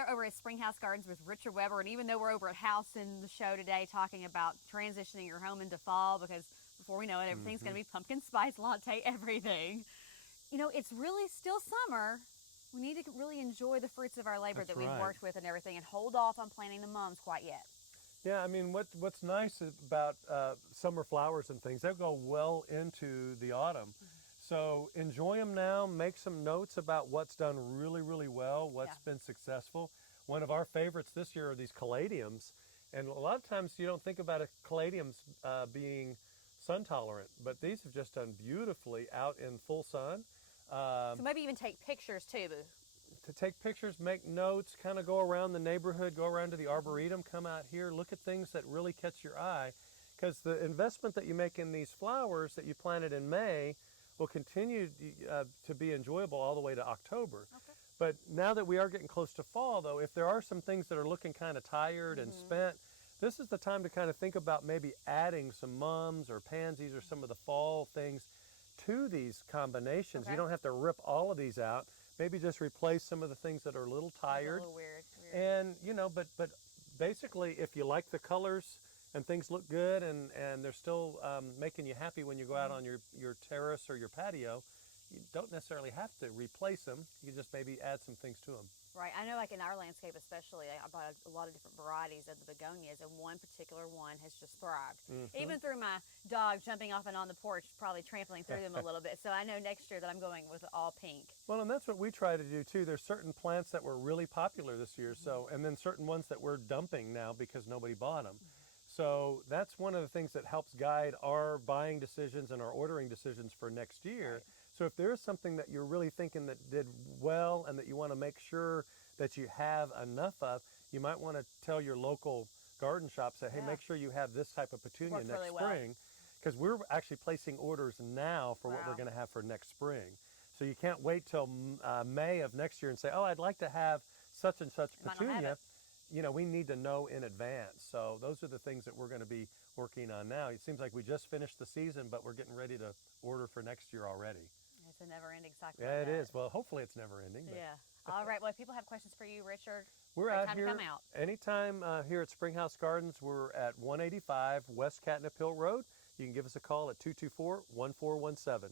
are over at Springhouse Gardens with Richard Weber, and even though we're over at House in the show today talking about transitioning your home into fall, because before we know it, everything's going to be pumpkin spice latte everything. You know, it's really still summer. We need to really enjoy the fruits of our labor that we've worked with and everything, and hold off on planting the mums quite yet. Yeah, I mean, what's nice about summer flowers and things, they go well into the autumn. So enjoy them now, make some notes about what's done really, really well, what's been successful. One of our favorites this year are these caladiums. And a lot of times you don't think about caladiums being sun tolerant, but these have just done beautifully out in full sun. So maybe even take pictures too. To take pictures, make notes, kind of go around the neighborhood, go around to the Arboretum, come out here, look at things that really catch your eye. Because the investment that you make in these flowers that you planted in May will continue to be enjoyable all the way to October. Okay. But now that we are getting close to fall, though, if there are some things that are looking kind of tired and spent, this is the time to kind of think about maybe adding some mums or pansies or some of the fall things to these combinations. You don't have to rip all of these out. Maybe just replace some of the things that are a little tired. A little weird. And, you know, but basically, if you like the colors and things look good and they're still making you happy when you go out on your terrace or your patio, you don't necessarily have to replace them. You can just maybe add some things to them. Right. I know, like in our landscape especially, I bought a lot of different varieties of the begonias, and one particular one has just thrived. Even through my dog jumping off and on the porch, probably trampling through them a little bit. So I know next year that I'm going with all pink. Well, and that's what we try to do too. There's certain plants that were really popular this year, so and then certain ones that we're dumping now because nobody bought them. So that's one of the things that helps guide our buying decisions and our ordering decisions for next year. Right. So if there is something that you're really thinking that did well and that you want to make sure that you have enough of, you might want to tell your local garden shop, say, hey, make sure you have this type of petunia next spring. Because we're actually placing orders now for what we're going to have for next spring. So you can't wait till May of next year and say, oh, I'd like to have such and such petunia. You know, we need to know in advance. So those are the things that we're going to be working on now. It seems like we just finished the season, but we're getting ready to order for next year already. It's a never-ending cycle. Yeah, it is. Well, hopefully it's never-ending. Yeah. All right. Well, if people have questions for you, Richard, we're out here to come out. Anytime here at Springhouse Gardens. We're at 185 West Catnip Hill Road. You can give us a call at 224-1417.